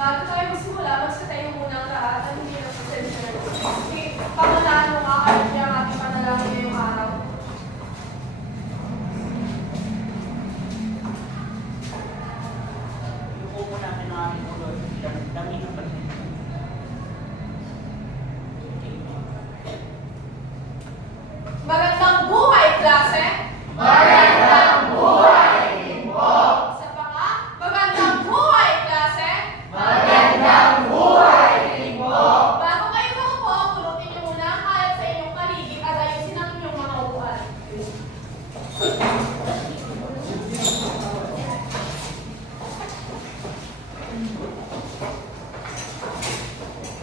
Bago tayo magsimula, magsatayo muna ang lahat at hindi na pasensya na. Pangalaan mo nga kahit niya ang ating panalangin ngayong araw. Yuko po namin ang aming ulo. Dami ng pasensya. Magandang buhay, klase! Magandang buhay din po! Isa pa nga, magandang buhay, klase! Magandang buhay din po! Bago kayo maupo, pulutin niyo muna ang kalat sa inyong paligid at ayusin ang inyong mga upuan.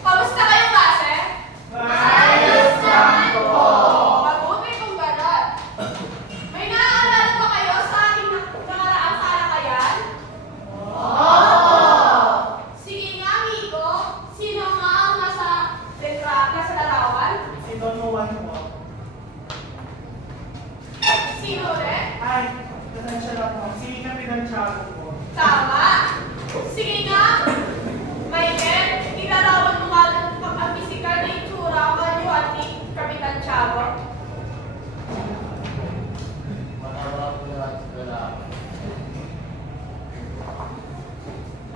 Kamusta kayo, klase? Ayos lang po! Mabuti kung gano'n. May naaalala ba kayo sa ating nakaraang talakayan? Sige nga, Miko. Sino nga ang nasa larawan? Si Don Juan po. Sino ulit? Ay, pasensya na po. Si Kapitan Chaco po. Tama. Sige nga. Michael, ilarawan mo nga ng pagka-physical na itsura ang kanyo at ni Kapitan Tiago.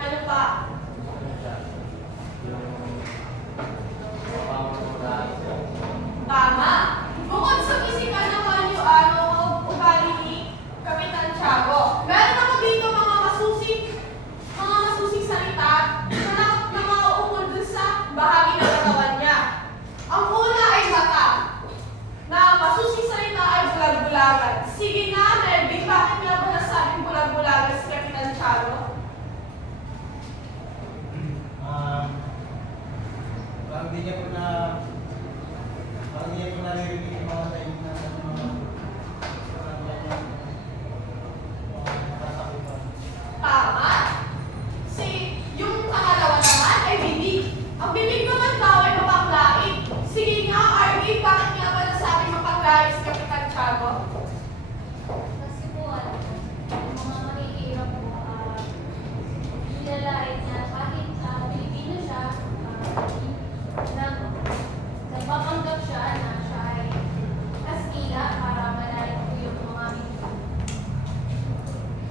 Ano pa? Tama. Bukod sa physical na kanyuan o ugali ni Kapitan Tiago, meron ako dito mga masusing salita na mauukol dun sa bahagi ng katawan niya. Ang una ay mata, na masusing salita ay bulag-bulagan. Sige nga, Melvin, bakit nga ba nasabing bulag-bulagan si Kapitan Tiago? Parang hindi niya po naririnig yung mga tayo na mga natakutan. Tama. Yung pangalawa naman ay bibig. Ang bibig naman daw ay mapanglaing. Sige nga, RD, bakit nga ba nasabing mapanglaing si Kapitan Tiago? Kasi po, yung mga makikirap po, nilalain niya kahit Pilipino siya, nagpapanggap siya na siya ay Kastila para malayan po yung mga Pilipino.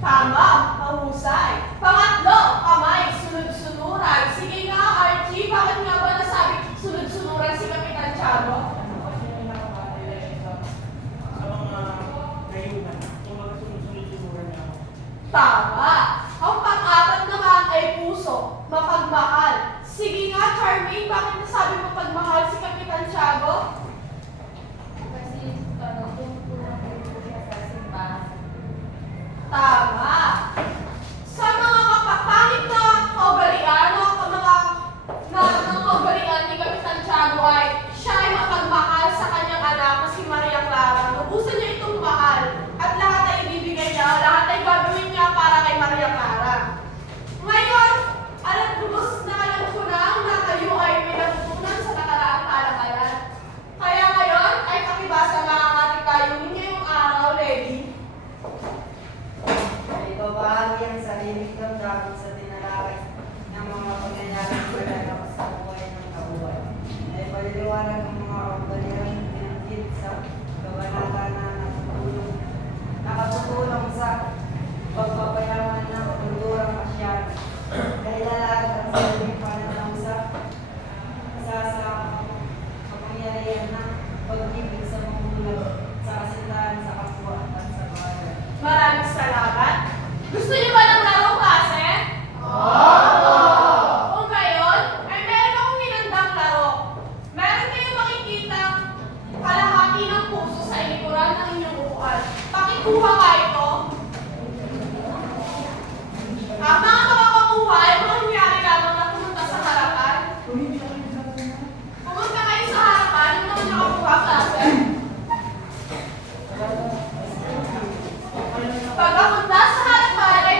Tama, mahusay. Pangatlo, kamay, sunod-sunuran. Sige nga, Archie, bakit nga ba nasabing sunod-sunuran si Kapitan Tiago? Kasi may nakakaalala sa mga kayuhan. Kung magkasunod-sunod-sunuran niya ako. Tama. Ang pang-apat naman ay puso, mapagmahal. Sige nga, Charmaine, bakit nasabing mapagmahal si Kapitan Tiago? Kasi tumutulang po siya sa simbahan. Tama. Sa mga kapapangit na kaugalian o mga kaugalian ni Kapitan Tiago ay siya ay mapagmahal sa kanyang anak na si Maria Clara. Lubusan niya itong mahal at lahat ay ibibigay niya, lahat ay gagawin niya para kay Maria Clara. Ngayon, alam ko na kayo ay may natutunan sa nakaraang talakayan. Kaya ngayon ay pakibasa nga ang ating tayunin ngayong araw, Lady. Ay ibabahagi ang sarili damdamin sa tinalakay ng mga pangyayaring pinagawa sa buhay ng kabuhay. Ay paliliwanag ng mga kaugalian pinanggit sa kabanata na nakatutulong sa pagpapayaman ng kulturang Asyan. Dahil lahat ang sarili pananaw sa kapangyarihan ng pag-ibig sa magulang, sa kasintahan, sa kapwa at sa bayan. Maraming salamat. Gusto niyo ba ng laro, klase? Kung gayon, ay meron akong hinandang laro. Meron kayong makikita kalahati ng puso sa likuran ng inyong upuan. Pakikuha nga ito. Ang mga makakuha ay mangyayari lamang na pumunta sa harapan. Pumunta kayo sa harapan, yung mga nakakuha, klase. Pagkapunta sa harapan ay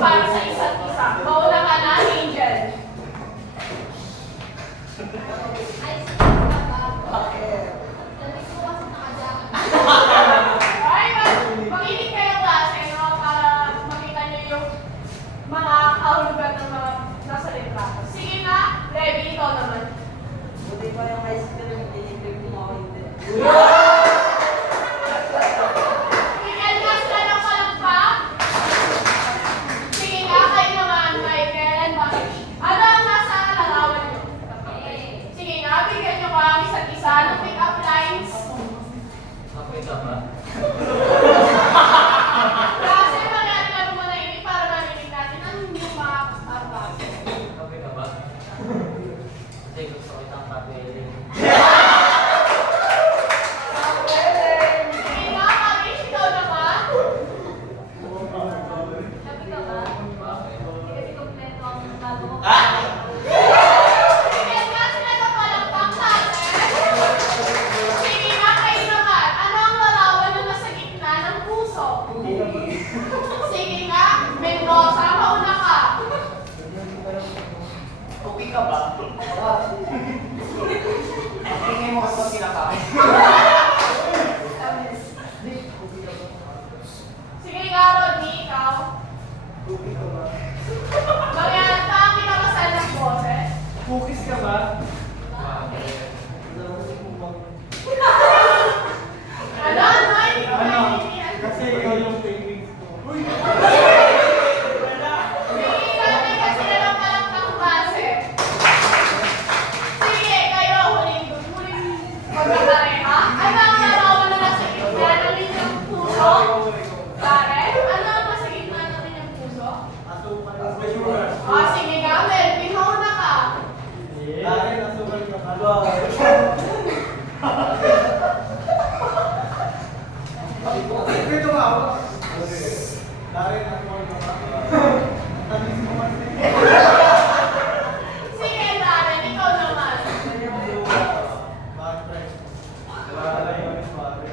para sa isa't isa. Mauna ka na, Angel. Ay, sige ka ba? Lamig ko kasi nakajacket. Ay, makinig kayo klase, no? Para makita nyo yung mga kahulugan ng mga nasa litrato. Sige na, Revy, ikaw naman. Buti pa yung ice cream, tinipid mo ako hindi. Bigyan nga sila ng palakpak. Sige nga, kayo naman, Michael. Bakit? Ano ang nasa larawan nyo? Sige nga, bigyan nyo ka ang isa't isa ng pick-up lines. Apoy ka ba? Kasi magaling lang muna ini para marinig natin ang hindi makakabasa. Apoy ka ba? Kasi gusto ko itang papiling. Sige nga, Karish, ikaw naman. Sabi ka ba? Bakit? Hindi kasi kompleto ang bago ko. Bigyan nga sila ng palakpak natin. Sige nga, kayo naman. Ano ang larawan na nasa gitna ng puso? Sige nga, Mendoza, mauna ka. Okay ka ba? Tingin mo kasi kinakain. Sige nga, Rodney, ikaw. Bagyan, ang pinakasal ng boses. Cookies ka ba? Bakit? Ano? Hindi ko Ano? maintindihan. Kasi ikaw yung favorites ko. Uy! Wala! Sige, bigyan sila ng palakpak base. Sige, kayo, huling pagkakareha. Ano ang larawan na nasa gitna ng inyong puso? Karen, ano ang nasa gitna ng inyong puso? Sige nga, Melvin, mauna ka. Ito nga ako. Darin, ako ka ba? Tamis mo man. Sige, Karen, ikaw naman. Bakit, pre? Wala yung pare.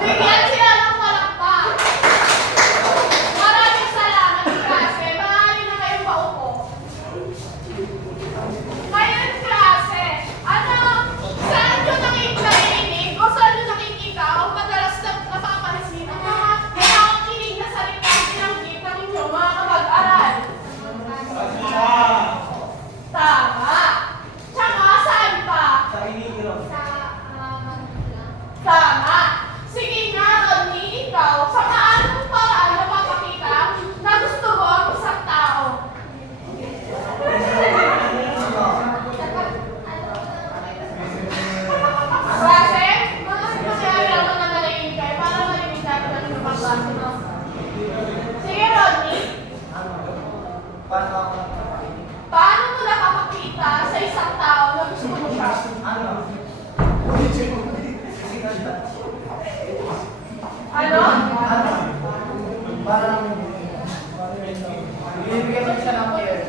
Bigyan sila ng palakpak. Maraming salamat, klase. Maaari na kayong paupo. Ngayon, klase, ano, saan nyo nakikinig o saan nyo nakikita ang madalas na napapansin ang mga nakakinig na salita binanggit ng inyong mga kamag-aral? Tama. Tsaka, saan pa? Sa magulang. Tama. Sige nga, Rodney, ikaw, sa paanong paraan napapakita na gusto mo ang isang tao? Klase, magkakasyayaman na nalayin kayo para marinig natin ang inyong mga klase, no? Sige, Rodney, Paano ako nagpapakinig? paano mo napapakita sa isang tao na gusto mo siya? Ano? Ano? Parang binibigyan mo siya ng care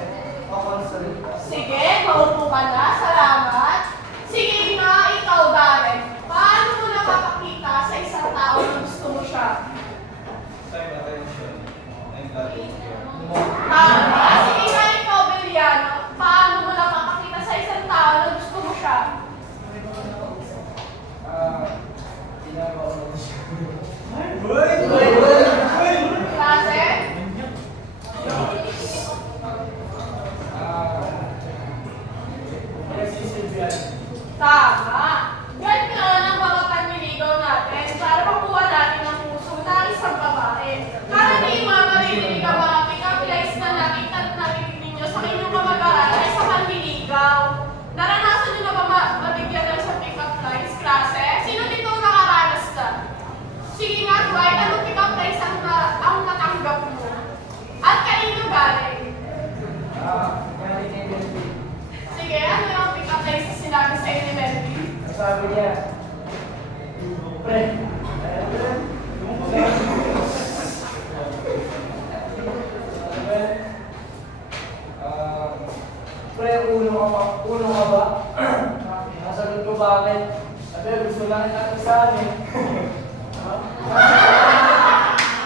o concern. Sige, maupo ka na. Salamat. Sige nga, ikaw, Darren. Paano mo napapakita sa isang tao na gusto mo siya? Time attention and loving care. Tama. Sige nga, ikaw, Beliano. Paano mo napapakita sa isang tao na gusto mo siya? Ginagawa ko siya. Klase? Tama. Ganyan ang mga panliligaw natin para makuha natin ang puso ng isang babae. Karaniwang maririnig ang mga pick-up lines na nakita at narinig ninyo sa inyong kamag-aral ay sa panliligaw. Naranasan nyo na ba mabigyan ng sa pick-up lines, klase? Sino dito ang nakaranas na? Sige nga, Dwight, anong pick-up lines ang natanggap mo? At kanino galing? Galing kay Melvin. Sige, ano yung pick-up lines na sinabi sa inyo ni Melvin? Sabi niya, pre, pre, uno ka ba? Nasagot ko bakit? Sabi, gusto lang natin sa amin.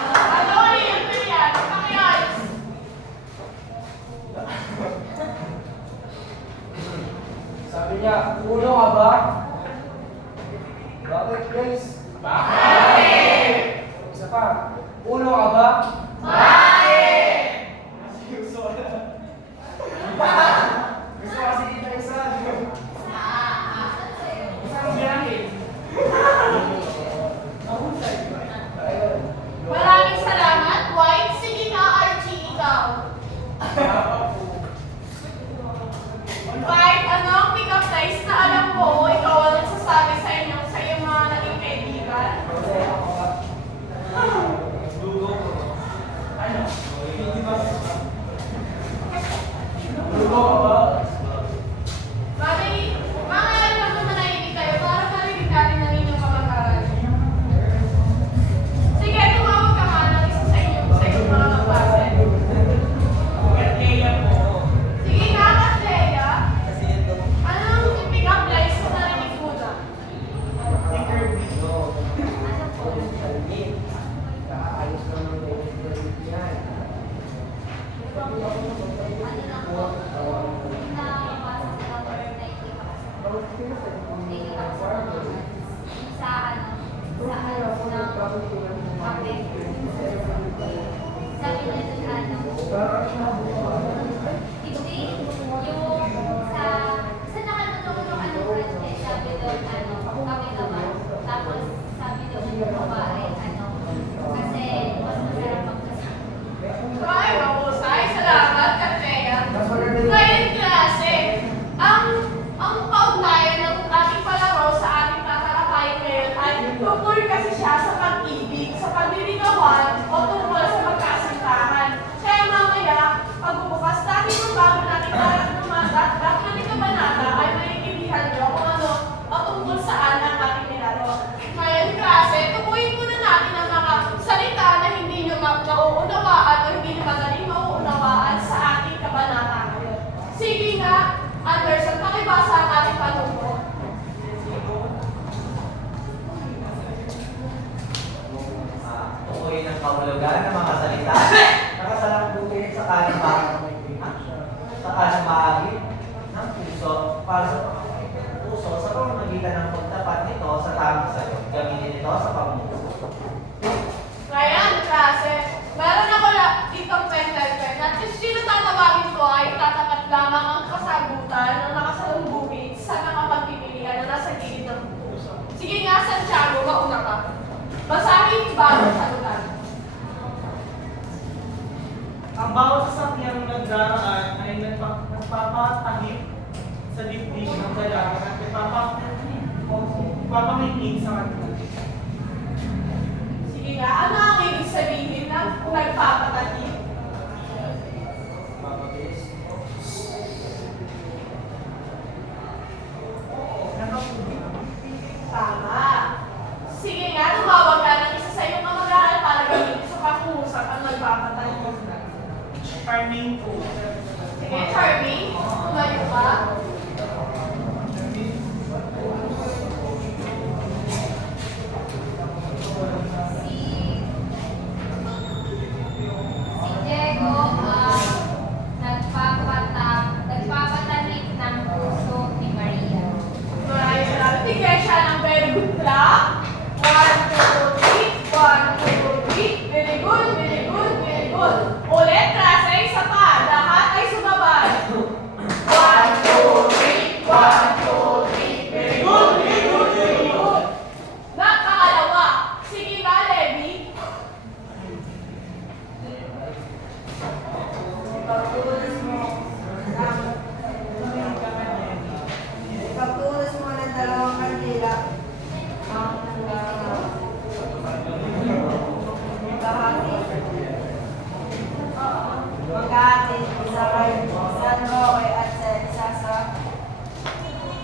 Ano yun, Beliano? Pakiayos. Kanya, uno ka ba? Bakit guys? Isa pa. Uno ka ba? Gusto ko kasi kita isa. Isang biyahe. Maraming salamat, White. Sige na, Archie, ikaw. White, ano ang pick-up lines na alam mo, ikaw ang nagsasabi sa iyong mga naging kaibigan? Dugo ko. Ano? Hindi ba? Lugo ka ba? Mga alam mo manahimik kayo para marinig natin ang inyong kamag-aral. Sige, tumawag ka nga ng isa sa inyong mga kaklase. Kaya po. Sige nga, Katlea. Kasi ito. Anong pick-up lines na narinig mo na? Ayos lang ng yan. Ay, mahusay. Salamat, Katlea. Ngayon, klase, ang kaugnayan ng ating palaro sa ating tatalakayin ngayon ay tungkol kasi siya sa pag-ibig, sa pagliligawan o tungkol sa magkasintahan. Kaya mamaya, pagbubukas natin ng bago natin bago natin kabanata ay maiintindihan nyo kung ano o tungkol saan ang ating nilaro. Ngayon, klase, tukuyin muna natin ang mga salita na hindi nyo mauunawaan o hindi nyo magaling mauunawaan sa ating kabanata ngayon. Sige nga, Anderson, pakibasa ang ating panungko. Tukuyin ng kahulugan ng mga salita. Nakasalang buhay sa kanang sa kanang maagi ng puso para sa puso sa pamamagitan ng pagtapat nito sa tamang sagot. Gamitin ito sa pamumuso. Ngayon, klase, meron ako ditong pencil pen at yung sino tatawagin ko ay tatapat lamang ang kasagutan ng nakasalubungin sa nakapagpipilian na nasa gilid ng puso. Sige nga, Santiago, mauna ka. Basahin bago sagutan. Ang bawat sasakyang nagdaraan ay nagpapatahip sa dibdib ng lalaki at nagpapangingin sa kanila. Sige nga, ano ang ibig sabihin ng nagpapatahim? Tama. Sige nga, tumawag ka ng isa sa iyong kamag-aral para gawin sa pangusap ang nagpapatahim. Farming po. Sige, Charming, tumayo ka. Nagpapatanik ng puso ni Maria. Maraming salamat. Bigyan siya ng very good clap. 1, 2, 3. 1, 2, 3. Very good, very good, very good. Ulit, klase, isa pa. Lahat ay sumabay. 1, 2, 3. 1, 2, 3. Very good, very good, very good. Nakakalawa. Sige ba, Levi? Pagtulos mo ng dalawang kandila, ang magkahati sa kay San Roque at sa isa sa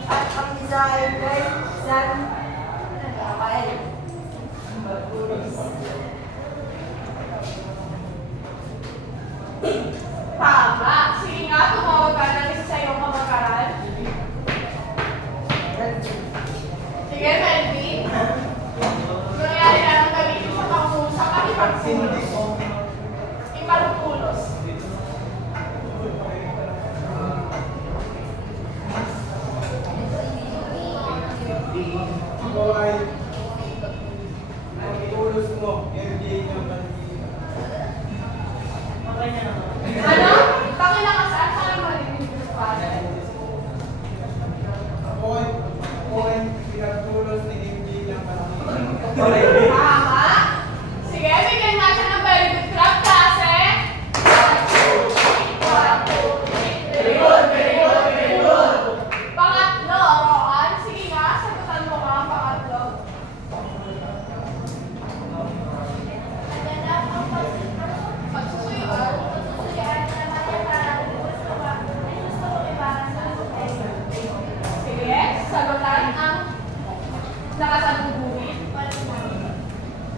at ang isa ay kay San Rafael. Pagtulos. Tama. Sige nga, tumawag ka ng isa sa iyong kamag-aral. Sige, Melvin. Nangyari na ng gamitin sa pangusap at ipagpulos. Ipagpulos. ay ang tulos mo, hindi naman kita. Okay na naman. Ano? Pakila ka saan? Saan marinig ko sa klase? Ako ay pinagtulos ni hindi naman kita. Tama. Sige, bigyan natin ng very good clap, klase. 1, 2, 3, 1, 2, 3. Very good, very good, very good. Pangatlo, Rohan. Sige nga, sagutan mo ka ang pangatlo. Naganap ang Pagsusuyuan. pagsusuyuan na matatarang gusto ko ibaran sa hotel. Sige, sagutan ang nakasalubungin.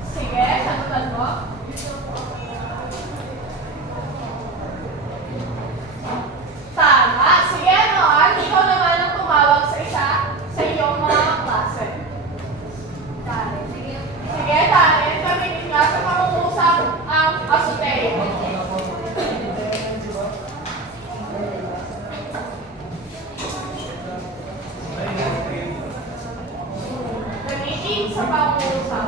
Sige, sagutan mo. Tama. Sige, Noan. Ikaw naman ang tumawag sa isa sa iyong mga klase. Sige, Darren. Gamitin nga sa pangungusap ang asuteo. Gamitin sa pangungusap.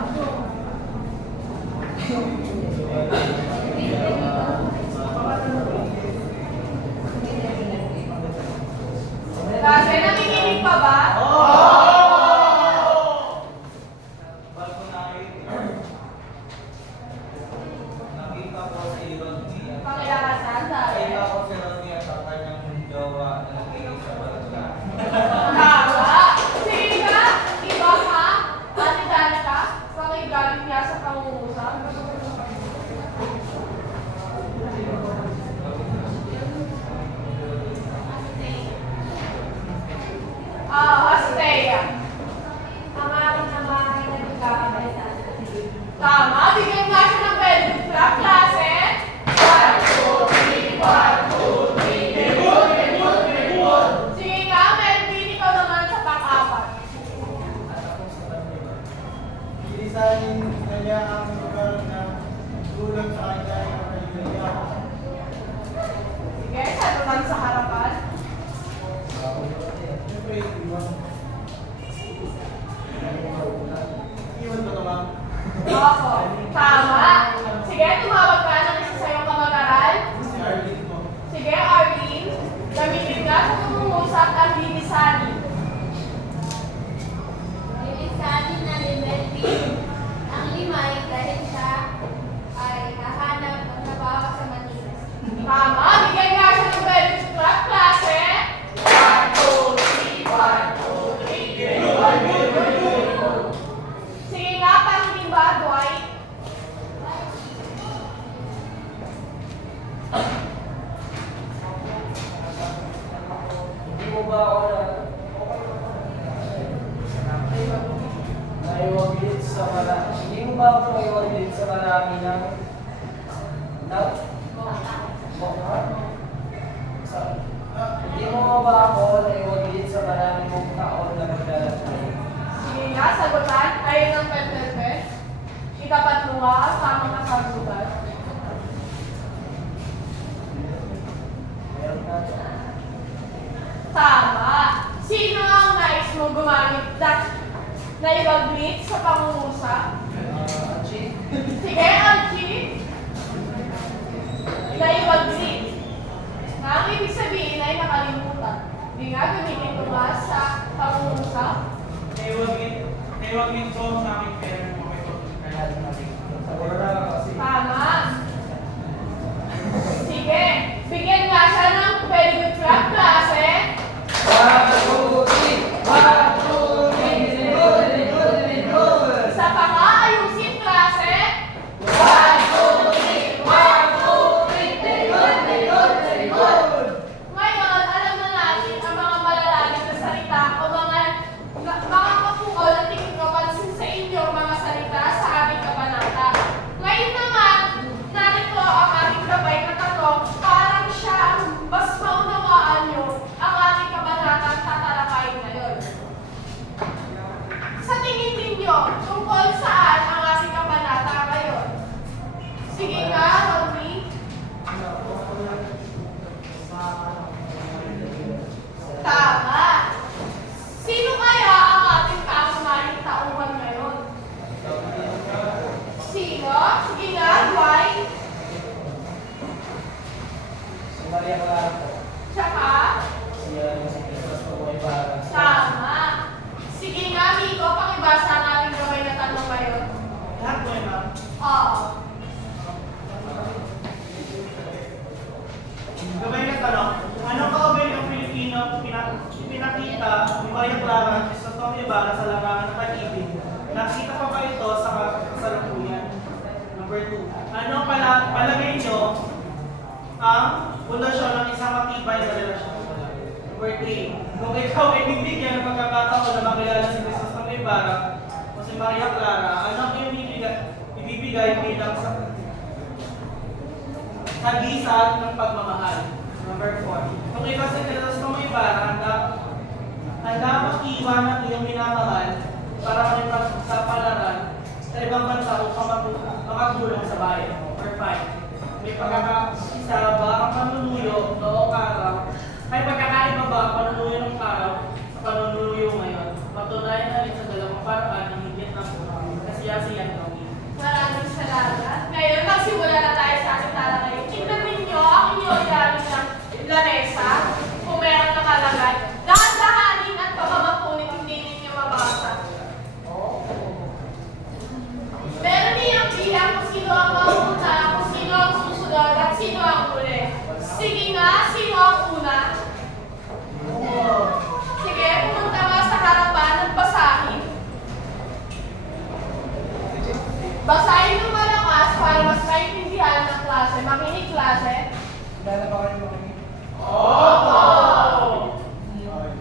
Kasi nakikinig pa ba? Nakita ko si Rodney. Pakilakasan, Darren. Nakita ko si Rodney at ang kanyang jowa na nakikinig sa barangay. Tama. Sige ka, iba ka, Ate Danica, pakigaling niya sa pangungusap. Astea. Ang aking na bahay na nagkakabay sa atin. Tama, bigyan nga siya ng very good clap, klase. 1, 2, 3, 1, 2, 3. Very good, very good, very good. Sige nga, Melvin, ikaw naman sa pang-apat. Ilisanin na niya ang lugar na tulad sa kanya ay kaibigan. Sige, sagutan sa harapan. Siyempre, iwan. Iwan ba ito, ma'am? Opo, tama. Sige, tumawag ka ng isa sa iyong kamag-aral. Si Arlene po. Sige, Arlene, gamitin nga sa pangungusap ang linisani. Lilisanin na ni Melvin ang limay dahil siya ay hahanap ng trabaho sa Manila. Tama, bigyan nga siya ng very good clap, klase. 1, 2, 3, 1, 2, 3. Very good, very good, very good. Sige nga, pangilin ba, Dwight? Hindi mo ba ako naiwaglit sa marami? Hindi mo ba ako naiwaglit sa marami ng Hindi mo ba ako naiwaglit sa marami mong taon na maglalakbay? Sige nga, sagutan. Ayun ang pet-pet-pet. Itapat mo nga ang tamang kasagutan. Meron na. Tama. Sino ang nais mo gumamit na ibaglit sa pangungusap? Chief? Sige, Archie. Na ibaglit. Na ang ibig sabihin ay nakalimutan. Di nga, gamitin ko nga sa pangungusap. Naiwagin ko sa aking pera ng mga ito. Kaya natin. Wala na kasi. Tama. Sige, bigyan nga siya ng very good clap, klase. 1, 2, 3! 1, 2, 3! Very good, very good, very good! Sa pang-aayusin, klase. 1, 2, 3! 1, 2, 3! Very good, very good, very good! Ngayon, alam na natin ang mga malalalim na salita o mga kapungol na tingin ko pansin sa inyo, mga Maria Clara at Crisostomo Ibarra sa larangan ng pag-ibig. Nakita pa ba ito sa kasalukuyan? Number 2. Ano palagay nyo ang pundasyon ng isang matibay na relasyon? Number 3. Kung ikaw ay bibigyan ng pagkakataon na makilala si Crisostomo Ibarra o si Maria Clara, ano ang ibibigay bilang sa hagisan ng pagmamahal? Number 4. Kung ikaw si Crisostomo Ibarra, handa mag-iwan ng iyong minamahal para makipagsapalaran sa ibang bansa upang makatulong sa bayan. Number 5. May pagkakaisa ba ang panunuyo noong araw? Ay pagkakaiba ba ang panunuyo ng araw sa panunuyo ngayon? Patunayan na rin sa dalawang paraan ng higit ng kasiyasiyan ng Maraming salamat. Ngayon, magsimula na tayo sa ating talakayin. Tingnan ninyo ang inyong gamit ng lamesa. Kung meron nakalagay, dahan-dahanin at pamamapunit hindi ninyo mabasa. Meron niyang bilang kung sino ang mauna, kung sino ang susunod, at sino ang uli. Sige nga, sino ang una? Sige, pumunta nga sa harapan at basahin. Basahin ng malakas para mas maintindihan ng klase. Makinig klase. Dahil ba kayo makinig? Opo! Okay.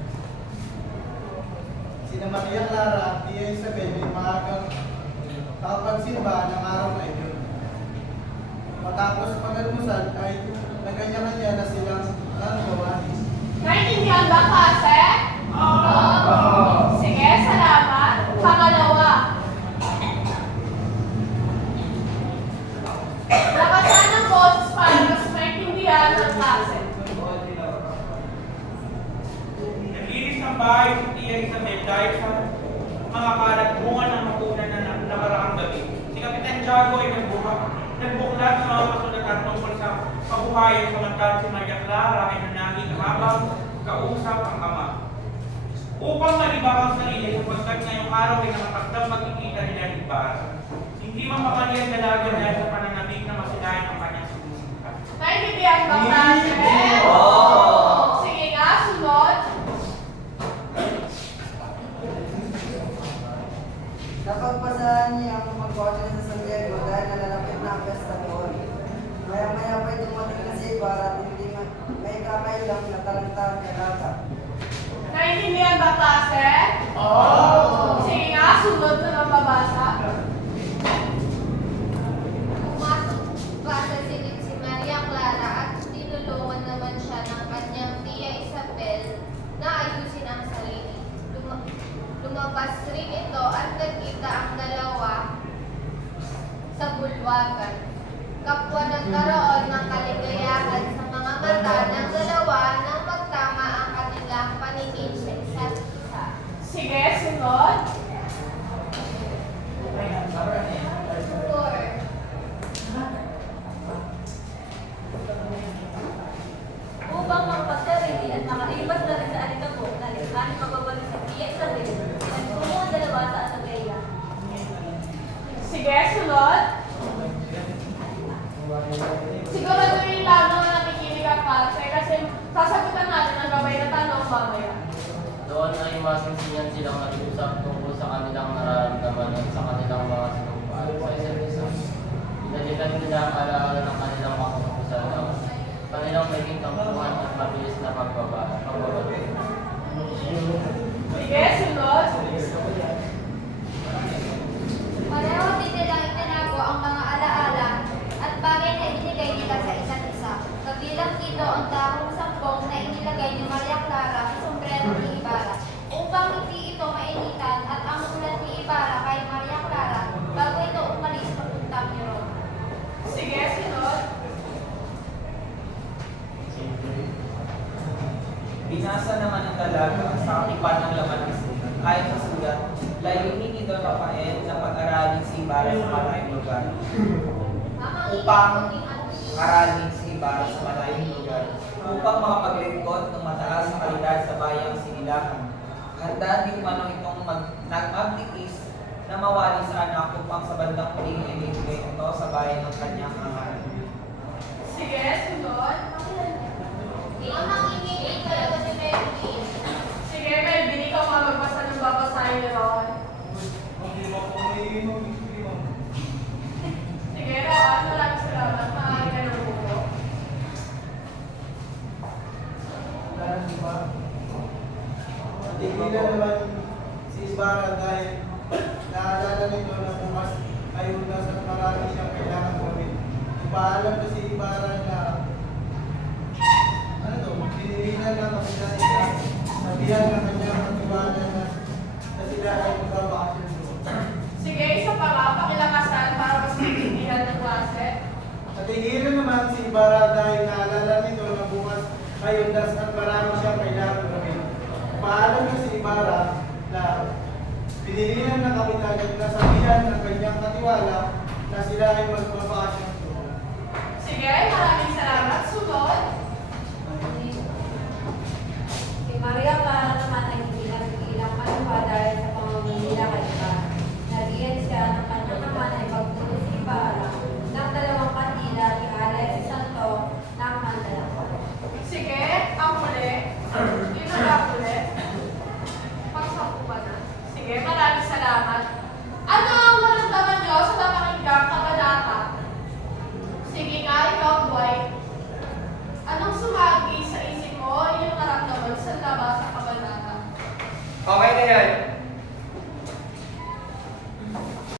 Sina Maria Clara at Tia Isabel ay maagang nakapagsimba ng araw na iyon. Matapos pag-almusal ay nagkanya-kanya na silang nanggawain. Naintindihan ba klase? Opo! Sige, salamat. Pangalawa. Lakasan ng boses para mas maintindihan ng klase. Naglinis ng bahay si Tia Isabel dahil sa mga kalagpungan ng mapunan na nakaraang gabi. Si Kapitan Tiago ay nagbuklat ng mga kasulatan tungkol sa kabuhayan samantalang si Maria Clara ay nanaging habang kausap ang ama. Upang malibak ang sarili sapagkat ngayong araw ay nakapagdang magkikita nila ni Ibarra. Hindi mamakalian dalaga dahil sa pananabik na masilayan ang kanyang sumusunod. Naintindihan ba klase? Oo. Sige nga, sunod. Napagpasahan niya ang magkotse sa San Diego dahil nalalapit na ang pesta doon. Maya-maya pa'y dumating na si Ibarra at hindi may kakailang na tarantang kalata. Naintindihan ba klase? Oo. Sige nga, sunod na ng babasa. Pumasok pa sa silid si Maria Clara at tinulungan naman siya ng kanyang Tia Isabel na ayusin ang sarili. Lumabas rin ito at nagkita ang dalawa sa bulwagan. Kapwa nagkaroon ng kaligayahan sa mga mata ng dalawa nang magtama ang kanilang paningin sa isa't isa. Sige, sunod. 4. Upang magpasarili at makaiwas na rin sa alikabok na lisanin pagbabalik sa Tia Isabel, nagtungo ang dalawa sa Asagaya. Sige, sunod. Siguraduhin lamang na nakikinig ang klase kasi sasagutan natin ang gabay na tanong mamaya. Doon ay masinsinan silang nag-usap tungkol sa kanilang nararamdaman at sa kanilang mga sinumpaan sa isa't isa. Pinalitan nila ang alaala ng kanilang makakapusal ng kanilang maging tampuhan at mabilis na pagbabago. Sige, sunod. Pareho din nilang itinago ang mga alaala at bagay na ibinigay nila sa isa't isa. Kabilang dito ang dahong sampong na inilagay ni Maria Clara sa sombrero ni Ibarra upang hindi ito mainitan at ang sulat ni Ibarra kay Maria Clara bago ito umalis papuntang Europe. Sige, sunod. Binasa naman ng dalaga sa kapipan ng laman ng sulat. Ayon sa sulat, layunin ni Don Rafael na pag-aralin si Ibarra sa malayong lugar. Upang aralin si Ibarra sa malayong lugar. Upang makapaglingkod ng mataas na kalidad sa bayang sinilahan. Handa din umano itong nagmagtikis na mawali sa anak upang sa bandang huling ibigay ito sa bayan ng kanyang hangarin. Sige, sunod. Ang manginginig talaga si Melvin. Sige, Melvin, ikaw Tigil mo. Sige, Roan, maraming salamat. Maaari ka ng buko. Dahil di ba? Tigilan naman si Ibarra dahil naalala nito na bukas ay unas at marami siyang kailangan gawin. Ipaalam ko si Ibarra na pinilinan ng kapitan niya, sabihan ng kanyang katiwala na sila ay magbabakasyon doon. Sige, isa pa nga, pakilakasan para mas maintindihan ng klase. Natigilan naman si Ibarra dahil naalala nito na bukas ay unas at marami siyang kailangan gawin. Paalam ko si Ibarra na pinilinan ng kapitan niya na sabihan ng kanyang katiwala na sila ay magbabakasyon doon. Sige, maraming salamat. Sunod. Si Maria Clara naman ay hindi napigilang maluha dahil sa pamamilya kay Ibarra. Nagiyan siya ng kanyang naman ay pagtulong si Ibarra ng 2 kandila ialay si Santo ng Mandalakon. Sige, ang huli. Yun ang huli. Pagsampu ka na. Sige, maraming salamat. Ano ang naramdaman nyo sa napakinggang kabanata? Sige nga, ikaw, Dwight. Anong sumagi sa isip mo yung naramdaman sa labas sa kabanata? Okay na yan.